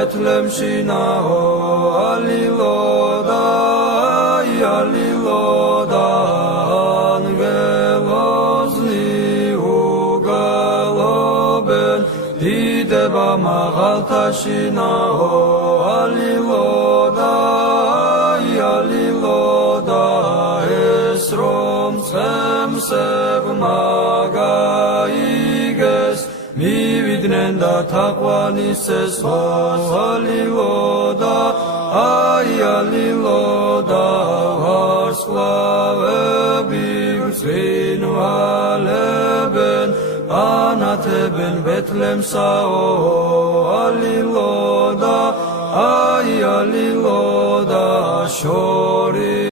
Bethlemში ნაო ალილოდა ალილოდა ანგელოზი უგალობენ დიდება მაღალთაში ნაო ალილოდა ალილოდა ეს რომ წემსებმა გაიგეს მივიდნენ და თაყვანისეს ალილოდა ალილოდა ვარსკვლავები ბრწყინვალებენ ანათებენ ბეთლემსაო ალილოდა ალილოდა